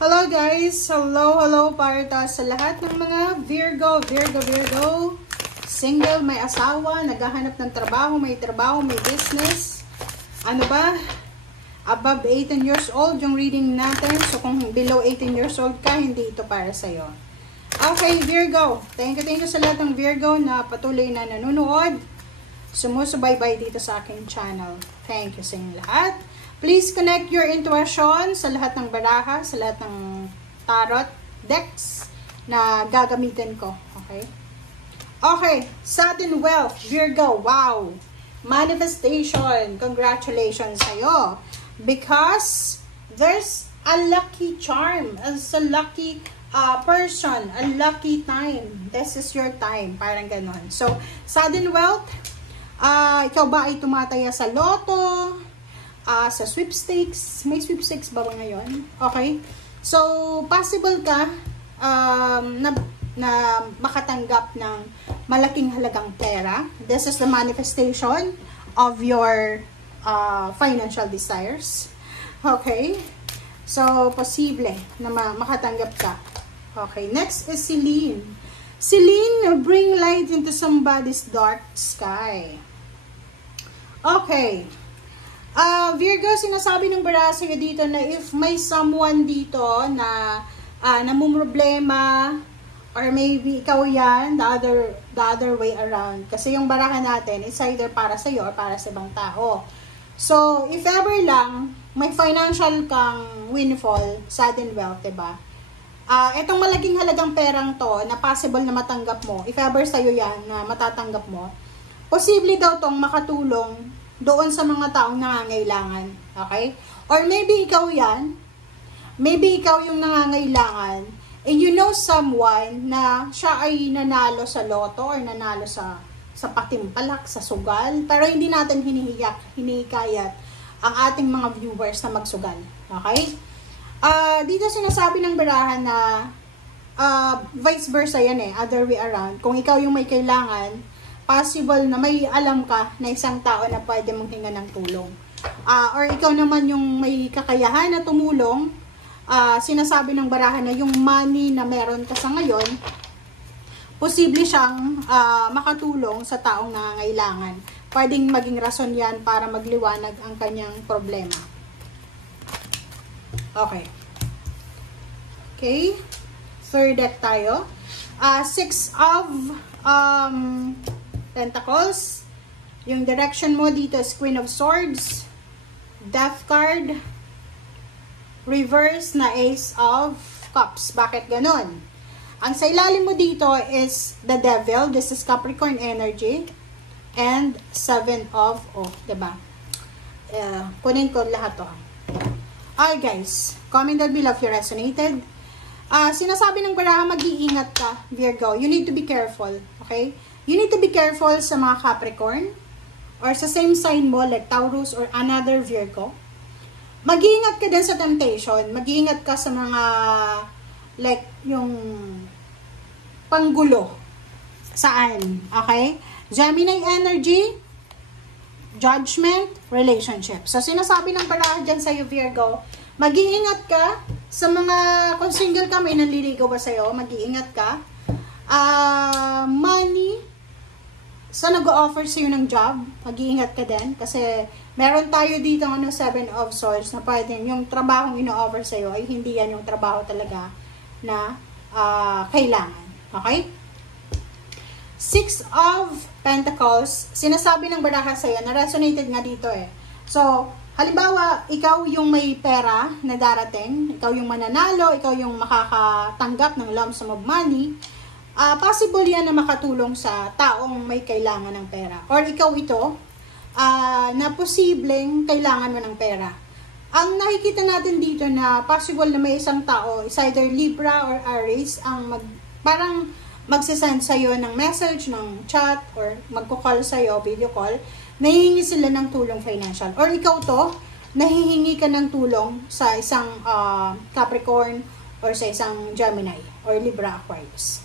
Hello guys! Hello para sa lahat ng mga Virgo. Single, may asawa, naghahanap ng trabaho, may business. Ano ba? Above 18 years old yung reading natin. So kung below 18 years old ka, hindi ito para sa'yo. Okay, Virgo. Thank you sa lahat ng Virgo na patuloy na nanonood. Sumusubaybay dito sa aking channel. Thank you sa inyo lahat. Please connect your intuition sa lahat ng baraha, sa lahat ng tarot decks na gagamitin ko. Okay? Okay, sudden wealth, Virgo. Wow! Manifestation. Congratulations sa'yo. Because there's a lucky charm, as a lucky person, a lucky time. This is your time. Parang ganon. So, sudden wealth, ikaw ba ay tumataya sa loto? Sa sweepstakes. May sweepstakes ba ngayon? Okay. So, possible ka na makatanggap ng malaking halagang pera. This is the manifestation of your financial desires. Okay. So, posible na makatanggap ka. Okay. Next is Celine. Celine, bring light into somebody's dark sky. Okay. Virgo, sinasabi ng baraha sa'yo dito na if may someone dito na namumroblema, or maybe ikaw yan, the other way around. Kasi yung baraha natin is either para sa'yo or para sa ibang tao. So, if ever lang, may financial kang windfall, sudden wealth, diba? Itong malaking halagang perang to, na possible na matanggap mo, if ever sa'yo yan, na matatanggap mo, posible daw tong makatulong doon sa mga taong nangangailangan. Okay? Or maybe ikaw yan. Maybe ikaw yung nangangailangan. And you know someone na siya ay nanalo sa loto or nanalo sa patimpalak, sa sugal. Pero hindi natin hinihikayat ang ating mga viewers na magsugal. Okay? Dito sinasabi ng barahan na vice versa yan eh. Other way around. Kung ikaw yung may kailangan, possible na may alam ka na isang tao na pwede mong hinga ng tulong. Or ikaw naman yung may kakayahan na tumulong, sinasabi ng barahan na yung money na meron ka sa ngayon, posible siyang makatulong sa taong nangangailangan. Pwedeng maging rason yan para magliwanag ang kanyang problema. Okay. Okay. Third deck tayo. Six of Pentacles. Yung direction mo dito is Queen of Swords, Death card, reverse na Ace of Cups. Bakit ganun? Ang sa ilalim mo dito is the Devil. This is Capricorn energy. And Seven of diba? Kunin ko lahat to. Alright guys, comment down below if you resonated. Sinasabi ng baraha, mag-iingat ka, Virgo. You need to be careful. Okay? You need to be careful sa mga Capricorn or sa same sign mo like Taurus or another Virgo. Mag-iingat ka din sa temptation. Mag-iingat ka sa mga like yung panggulo. Saan? Okay? Gemini energy, judgment, relationship. So, sinasabi ng baraha dyan sa'yo, Virgo, mag-iingat ka sa mga, kung single ka, may nanliligaw ba sa'yo, mag-iingat ka. Money, sa nag-o-offer sa'yo ng job, mag-iingat ka din. Kasi meron tayo dito Seven of Swords na pwedeng yung trabahong ino-offer sa'yo ay hindi yan yung trabaho talaga na kailangan. Okay? Six of Pentacles, sinasabi ng baraha sa'yo, na-resonated nga dito eh. So, halimbawa, ikaw yung may pera na darating, ikaw yung mananalo, ikaw yung makakatanggap ng lump sum of money, possible yan na makatulong sa taong may kailangan ng pera. Or ikaw ito, na posibleng kailangan mo ng pera. Ang nakikita natin dito na possible na may isang tao, is either Libra or Aries, ang parang magsisend sa'yo ng message, ng chat, or magkukall sa'yo, video call, nahihingi sila ng tulong financial. Or ikaw to, nahihingi ka ng tulong sa isang Capricorn or sa isang Gemini or Libra Aquarius.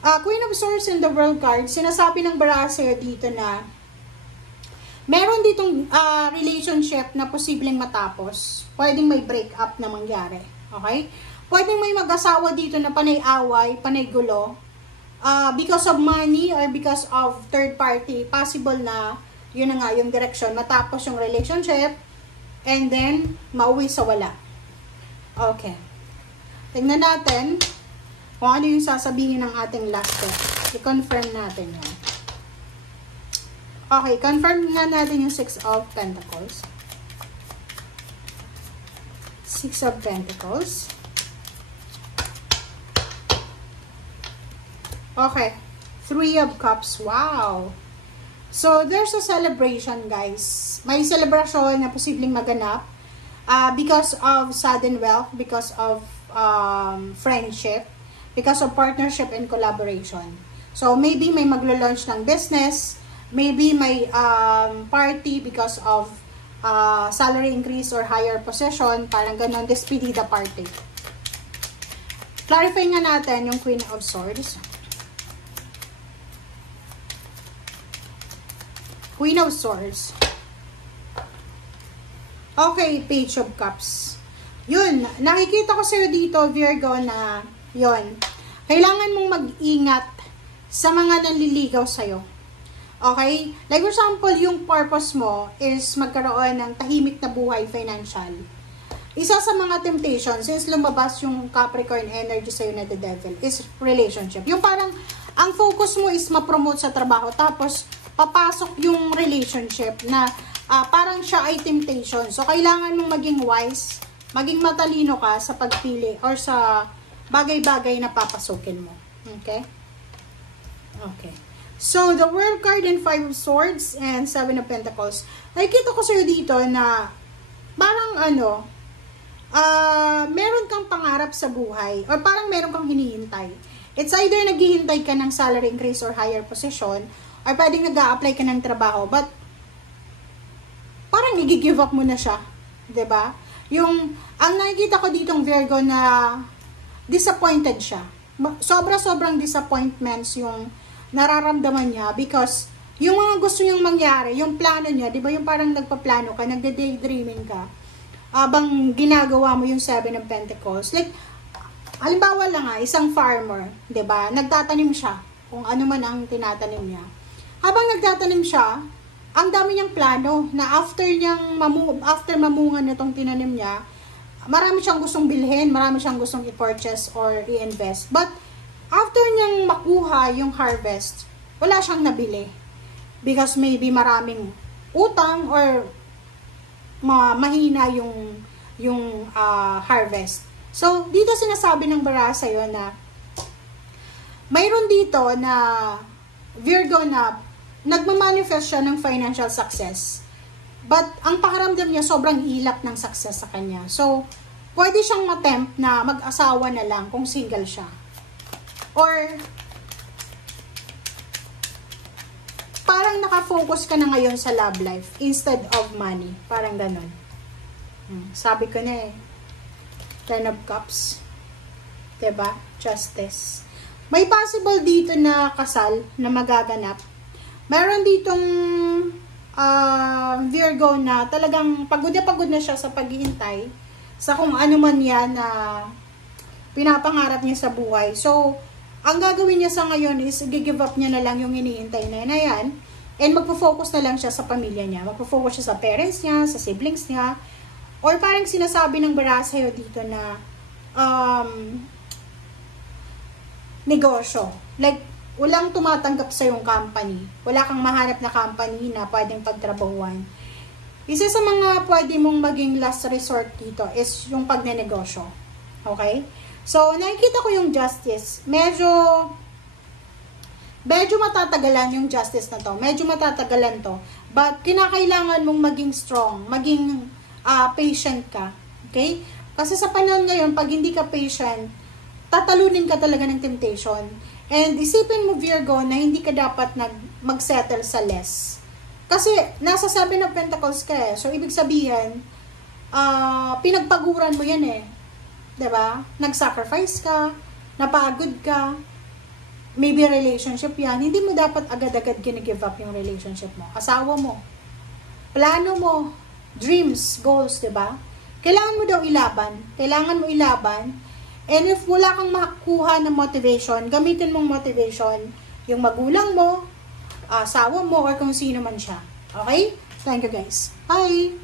Queen of Swords in the World card, sinasabi ng baraha sa'yo dito na meron ditong relationship na posibleng matapos. Pwedeng may break up na mangyari. Okay? Pwedeng may mag-asawa dito na panay away, panay gulo, because of money or because of third party. Possible na, yun na nga, yung direction, matapos yung relationship, and then, mauwi sa wala. Okay. Tingnan natin kung ano yung sasabihin ng ating last step. I-confirm natin yan. Okay, confirm nga natin yung 6 of Pentacles. 6 of Pentacles. Okay. 3 of Cups. Wow! So, there's a celebration, guys. May celebration na posibleng maganap because of sudden wealth, because of friendship, because of partnership and collaboration. So, maybe may maglo-launch ng business, maybe may party because of salary increase or higher position, parang ganon, despedida party. Clarify nga natin yung Queen of Swords. Queen of Swords. Okay, Page of Cups. Yun, nakikita ko sa'yo dito, Virgo, na yun. Kailangan mong mag-ingat sa mga nanliligaw sa'yo. Okay? Like for example, yung purpose mo is magkaroon ng tahimik na buhay financial. Isa sa mga temptation, since lumabas yung Capricorn energy sa'yo na the devil, is relationship. Yung parang, ang focus mo is ma-promote sa trabaho, tapos papasok yung relationship na parang siya ay temptation. So, kailangan mong maging wise, maging matalino ka sa pagpili or sa bagay-bagay na papasukin mo. Okay? Okay. So, the World card and 5 of Swords and 7 of Pentacles. Nakikita ko sa'yo dito na parang meron kang pangarap sa buhay or parang meron kang hinihintay. It's either naghihintay ka ng salary increase or higher position or pwedeng nag-a-apply ka ng trabaho but parang i-give up mo na siya. 'Di ba? Ang nakikita ko ditong Virgo na disappointed siya. Sobra-sobrang disappointments yung nararamdaman niya because yung mga gusto niyang mangyari, yung plano niya, di ba yung parang nagpaplano ka, nagde-daydreaming ka, abang ginagawa mo yung 7 of Pentacles. Like, halimbawa lang isang farmer, di ba, nagtatanim siya, kung ano man ang tinatanim niya. Habang nagtatanim siya, ang dami niyang plano na after mamunga nitong tinanim niya, marami siyang gustong bilhin, marami siyang gustong i-purchase or i-invest. But, after niyang makuha yung harvest, wala siyang nabili. Because maybe maraming utang or mahina yung harvest. So, dito sinasabi ng baraha sa'yo na mayroon dito na Virgo na nagmamanifest siya ng financial success. But, ang pakiramdam niya sobrang ilap ng success sa kanya. So, pwede siyang matempt na mag-asawa na lang kung single siya. Or, parang nakafocus ka na ngayon sa love life instead of money. Parang ganun. Sabi ko na eh. 10 of Cups. Diba? Justice. May possible dito na kasal na magaganap. Meron ditong Virgo na talagang pagod na siya sa paghihintay sa kung ano man yan na pinapangarap niya sa buhay. So, ang gagawin niya sa ngayon is give up niya na lang yung hinihintay na yan and magpo-focus na lang siya sa pamilya niya. Magpo-focus siya sa parents niya, sa siblings niya, or parang sinasabi ng baraha sa'yo dito na negosyo. Like, walang tumatanggap sa yung company. Wala kang mahanap na company na pwedeng pagtrabahuan. Isa sa mga pwede mong maging last resort dito is yung pagnenegosyo. Okay? So, nakikita ko yung justice. Medyo matatagalan yung justice na to. Medyo matatagalan to. But, kinakailangan mong maging strong. Maging patient ka. Okay? Kasi sa panahon ngayon, pag hindi ka patient, tatalunin ka talaga ng temptation. And isipin mo, Virgo, na hindi ka dapat mag-settle sa less. Kasi, nasa 7 of Pentacles ka eh. So, ibig sabihin, pinagpaguran mo yan eh. Diba? Nag-sacrifice ka, napagod ka, maybe relationship yan, hindi mo dapat agad-agad gina-give up yung relationship mo. Asawa mo, plano mo, dreams, goals, diba? kailangan mo daw ilaban. Kailangan mo ilaban. And if wala kang makakuha ng motivation, gamitin mong motivation yung magulang mo, asawa mo, or kung sino man siya. Okay? Thank you guys. Bye!